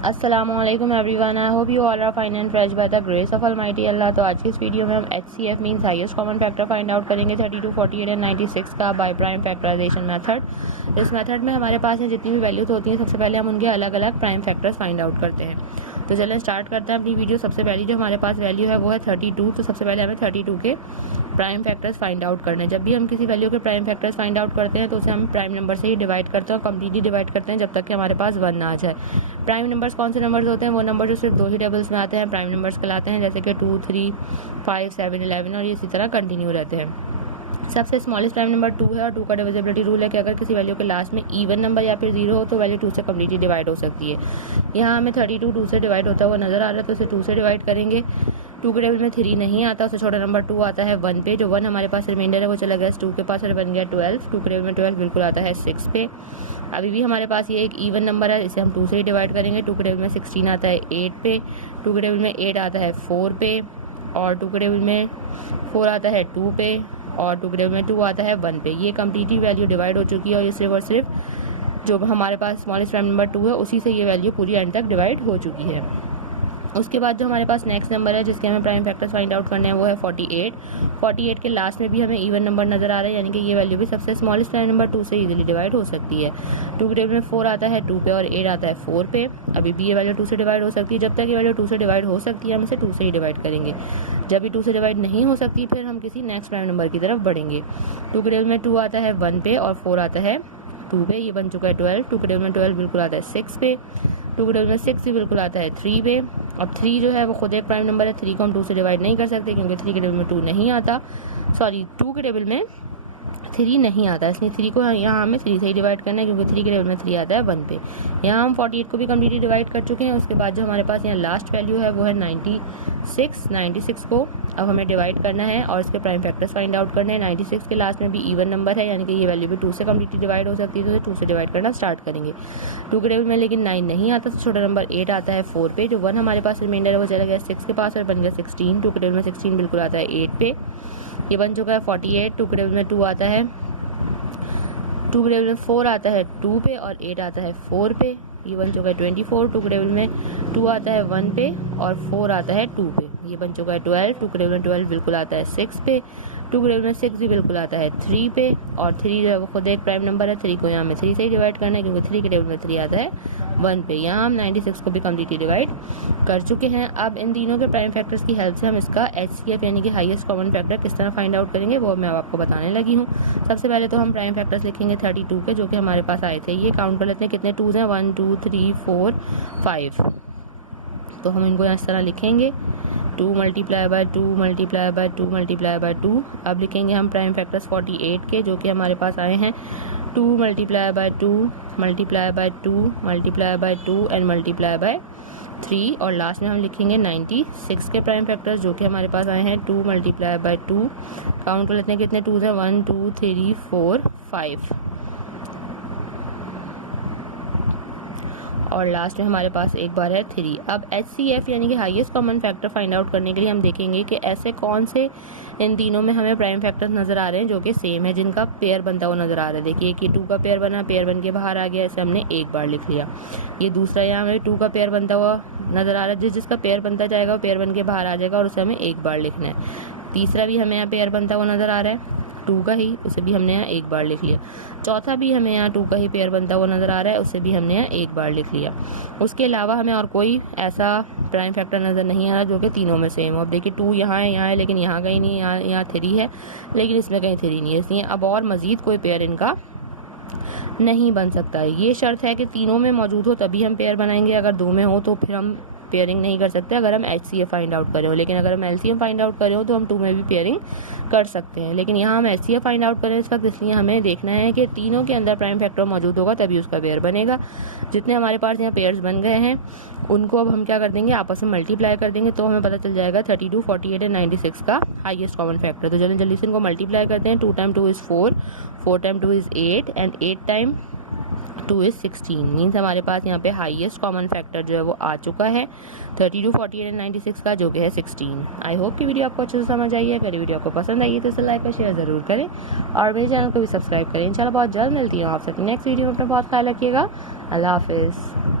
अस्सलामुअलैकुम everyone, I hope you all are fine and fresh by the grace of almighty Allah. तो आज की इस वीडियो में हम HCF means highest common factor find out करेंगे 32, 48 एंड 96 का बाय प्राइम फैक्टराइजेशन मेथड। इस मेथड में हमारे पास जितनी भी वैल्यूज होती हैं सबसे पहले हम उनके अलग अलग प्राइम फैक्टर्स फाइंड आउट करते हैं। तो चलें स्टार्ट करते हैं अपनी वीडियो। सबसे पहली जो हमारे पास वैल्यू है वो है 32। तो सबसे पहले हमें 32 के प्राइम फैक्टर्स फाइंड आउट करने हैं। जब भी हम किसी वैल्यू के प्राइम फैक्टर्स फाइंड आउट करते हैं तो उसे हम प्राइम नंबर से ही डिवाइड करते हैं और कम्प्लीटली डिवाइड करते हैं जब तक कि हमारे पास 1 ना आ जाए। प्राइम नंबर्स कौन से नंबर्स होते हैं? वो नंबर जो सिर्फ 2 ही टेबल्स में आते हैं प्राइम नंबर्स कहलाते हैं, जैसे कि 2, 3, 5, 7, 11 और इसी तरह कंटिन्यू रहते हैं। सबसे स्मॉलेस्ट प्राइम नंबर 2 है और 2 का डिविजिबिलिटी रूल है कि अगर किसी वैल्यू के लास्ट में इवन नंबर या फिर 0 हो तो वैल्यू 2 से कम्प्लीटली डिवाइड हो सकती है। यहाँ हमें 32 2 से डिवाइड होता हुआ नजर आ रहा है तो इसे 2 से डिवाइड करेंगे। 2 के टेबल में 3 नहीं आता, उससे छोटा नंबर 2 आता है 1 पे। जो 1 हमारे पास रिमाइंडर है वो चला गया 2 के पास और बन गया 12। 2 के टेबल में 12 बिल्कुल आता है 6 पे। अभी भी हमारे पास ये एक इवन नंबर है, इसे हम 2 से ही डिवाइड करेंगे। 2 के टेबल में 16 आता है 8 पे। 2 के टेबल में 8 आता है 4 पे और 2 के टेबल में 4 आता है 2 पे और 2 के टेबल में 2 आता है 1 पे। ये कम्प्लीटली वैल्यू डिवाइड हो चुकी है और ये सिर्फ और सिर्फ जो हमारे पास स्मॉलेस्ट प्राइम नंबर 2 है उसी से ये वैल्यू पूरी एंड तक डिवाइड हो चुकी है। उसके बाद जो हमारे पास नेक्स्ट नंबर है जिसके हमें प्राइम फैक्टर्स फाइंड आउट करने हैं वो है 48। 48 के लास्ट में भी हमें इवन नंबर नजर आ रहा है, यानी कि ये वैल्यू भी सबसे स्मॉलेस्ट प्राइम नंबर 2 से इजीली डिवाइड हो सकती है। 2 के टेबल में 4 आता है 2 पे और 8 आता है 4 पे। अभी भी ये वैल्यू 2 से डिवाइड हो सकती है। जब तक ये वैल्यू 2 से डिवाइड हो सकती है हम इसे 2 से ही डिवाइड करेंगे। जब भी 2 से डिवाइड नहीं हो सकती फिर हम किसी नेक्स्ट प्राइम नंबर की तरफ बढ़ेंगे। 2 के टेबल में 2 आता है 1 पे और 4 आता है 2 पे। ये बन चुका है 12। 2 के टेबल में 12 बिल्कुल आता है 6 पे। 2 के टेबल में 6 भी बिल्कुल आता है 3 पे। अब 3 जो है वो खुद एक प्राइम नंबर है, 3 को हम 2 से डिवाइड नहीं कर सकते क्योंकि 3 के टेबल में 2 नहीं आता। सॉरी, 2 के टेबल में 3 नहीं आता, इसलिए 3 को यहाँ हमें 3 से ही डिवाइड करना है क्योंकि 3 के टेबल में 3 आता है 1 पे। यहाँ हम 48 को भी कम्प्लीटली डिवाइड कर चुके हैं। उसके बाद जो हमारे पास यहाँ लास्ट वैल्यू है वो है 96 को अब हमें डिवाइड करना है और इसके प्राइम फैक्टर्स फाइंड आउट करने हैं। 96 के लास्ट में भी इवन नंबर है, यानी कि ये वैल्यू भी 2 से कम्प्लीटली डिवाइड हो सकती है, तो 2 से डिवाइड करना स्टार्ट करेंगे। 2 के टेबल में लेकिन 9 नहीं आता, तो छोटा नंबर 8 आता है 4 पे। जो 1 हमारे पास रिमाइंडर है वो चला गया 6 के पास और बन गया 16। 2 के टेबल में 16 बिल्कुल आता है 8 पे। ये बन चुका है 48। 2 के टेबल में 2 आता है, 2 के टेबल में 4 आता है 2 पे और 8 आता है 4 पे। ये बन चुका है 24। 2 के टेबल में 2 आता है 1 पे और 4 आता है 2 पे। ये बन चुका है 12। 2 के टेबल में 12 बिल्कुल आता है 6 पे। 2 के टेबल में 6 भी बिल्कुल आता है 3 पे और 3 जो है वो खुद एक प्राइम नंबर है, 3 को यहाँ में 3 से ही डिवाइड करना है क्योंकि 3 के टेबल में 3 आता है 1 पे। यहाँ हम 96 को भी कम्प्लीटली डिवाइड कर चुके हैं। अब इन तीनों के प्राइम फैक्टर्स की हेल्प से हम इसका HCF यानी कि हाईएस्ट कॉमन फैक्टर किस तरह फाइंड आउट करेंगे वो मैं आपको बताने लगी हूँ। सबसे पहले तो हम प्राइम फैक्टर्स लिखेंगे 32 के जो कि हमारे पास आए थे। ये काउंट कर लेते हैं कितने 2s हैं, 1 2 3 4 5। तो हम इनको इस तरह लिखेंगे 2 multiply by 2 multiply by 2 multiply by 2। अब लिखेंगे हम प्राइम फैक्टर्स 48 के जो कि हमारे पास आए हैं 2 multiply by 2 multiply by 2 multiply by 2 and multiply by 3। और लास्ट में हम लिखेंगे 96 के प्राइम फैक्टर्स जो कि हमारे पास आए हैं 2 मल्टीप्लाई बाय 2। काउंट कर लेते हैं कितने 2s हैं, 1 2 3 4 5 और लास्ट में हमारे पास एक बार है 3। अब HCF यानी कि highest common factor find out करने के लिए हम देखेंगे कि ऐसे कौन से इन तीनों में हमें प्राइम फैक्टर्स नजर आ रहे हैं जो कि सेम है, जिनका पेयर बनता हुआ नजर आ रहा है। देखिए कि 2 का पेयर बना, पेयर बन के बाहर आ गया, ऐसे हमने एक बार लिख लिया। ये दूसरा यहाँ हमें 2 का पेयर बनता हुआ नजर आ रहा है, जिसका पेयर बनता जाएगा वो पेयर बन के बाहर आ जाएगा और उसे हमें एक बार लिखना है। तीसरा भी हमें यहाँ पेयर बनता हुआ नजर आ रहा है 2 का ही, उसे भी हमने यहाँ एक बार लिख लिया। चौथा भी हमें यहाँ 2 का ही पेयर बनता हुआ नजर आ रहा है, उसे भी हमने यहाँ एक बार लिख लिया। उसके अलावा हमें और कोई ऐसा प्राइम फैक्टर नजर नहीं आ रहा जो कि तीनों में सेम हो। अब देखिए 2 यहाँ है लेकिन यहाँ कहीं नहीं, यहाँ 3 है लेकिन इसमें कहीं 3 नहीं है, इसलिए अब और मजीद कोई पेयर इनका नहीं बन सकता है। ये शर्त है कि तीनों में मौजूद हो तभी हम पेयर बनाएंगे, अगर 2 में हो तो फिर हम पेयरिंग नहीं कर सकते अगर हम HCF फाइंड आउट करें हो। लेकिन अगर हम LCM फाइंड आउट करें हो तो हम 2 में भी पेयरिंग कर सकते हैं। लेकिन यहाँ हम HCF फाइंड आउट करें इस वक्त, इसलिए हमें देखना है कि तीनों के अंदर प्राइम फैक्टर मौजूद होगा तभी उसका पेयर बनेगा। जितने हमारे पास यहाँ पेयर्स बन गए हैं उनको अब हम क्या कर देंगे, आपस में मल्टीप्लाई कर देंगे तो हमें पता चल जाएगा 32, 48 एंड 96 का हाईएस्ट कॉमन फैक्टर। तो जल्दी जल्दी से इनको मल्टीप्लाई करते हैं। 2 time 2 is 4, 4 time 2 is 8 and 8 time 2 is 16। Means हमारे पास यहाँ पे हाईएस्ट कॉमन फैक्टर जो है वो आ चुका है 32, 48 एंड 96 का जो कि है 16। आई होप कि वीडियो आपको अच्छे से समझ आई है। अगर वीडियो आपको पसंद आई है तो इसे लाइक और शेयर ज़रूर करें और मेरे चैनल को भी सब्सक्राइब करें। इंशाल्लाह बहुत जल्द मिलती हूँ आपसे नेक्स्ट वीडियो में। अपना बहुत ख्याल रखिएगा। अल्लाह हाफिज़।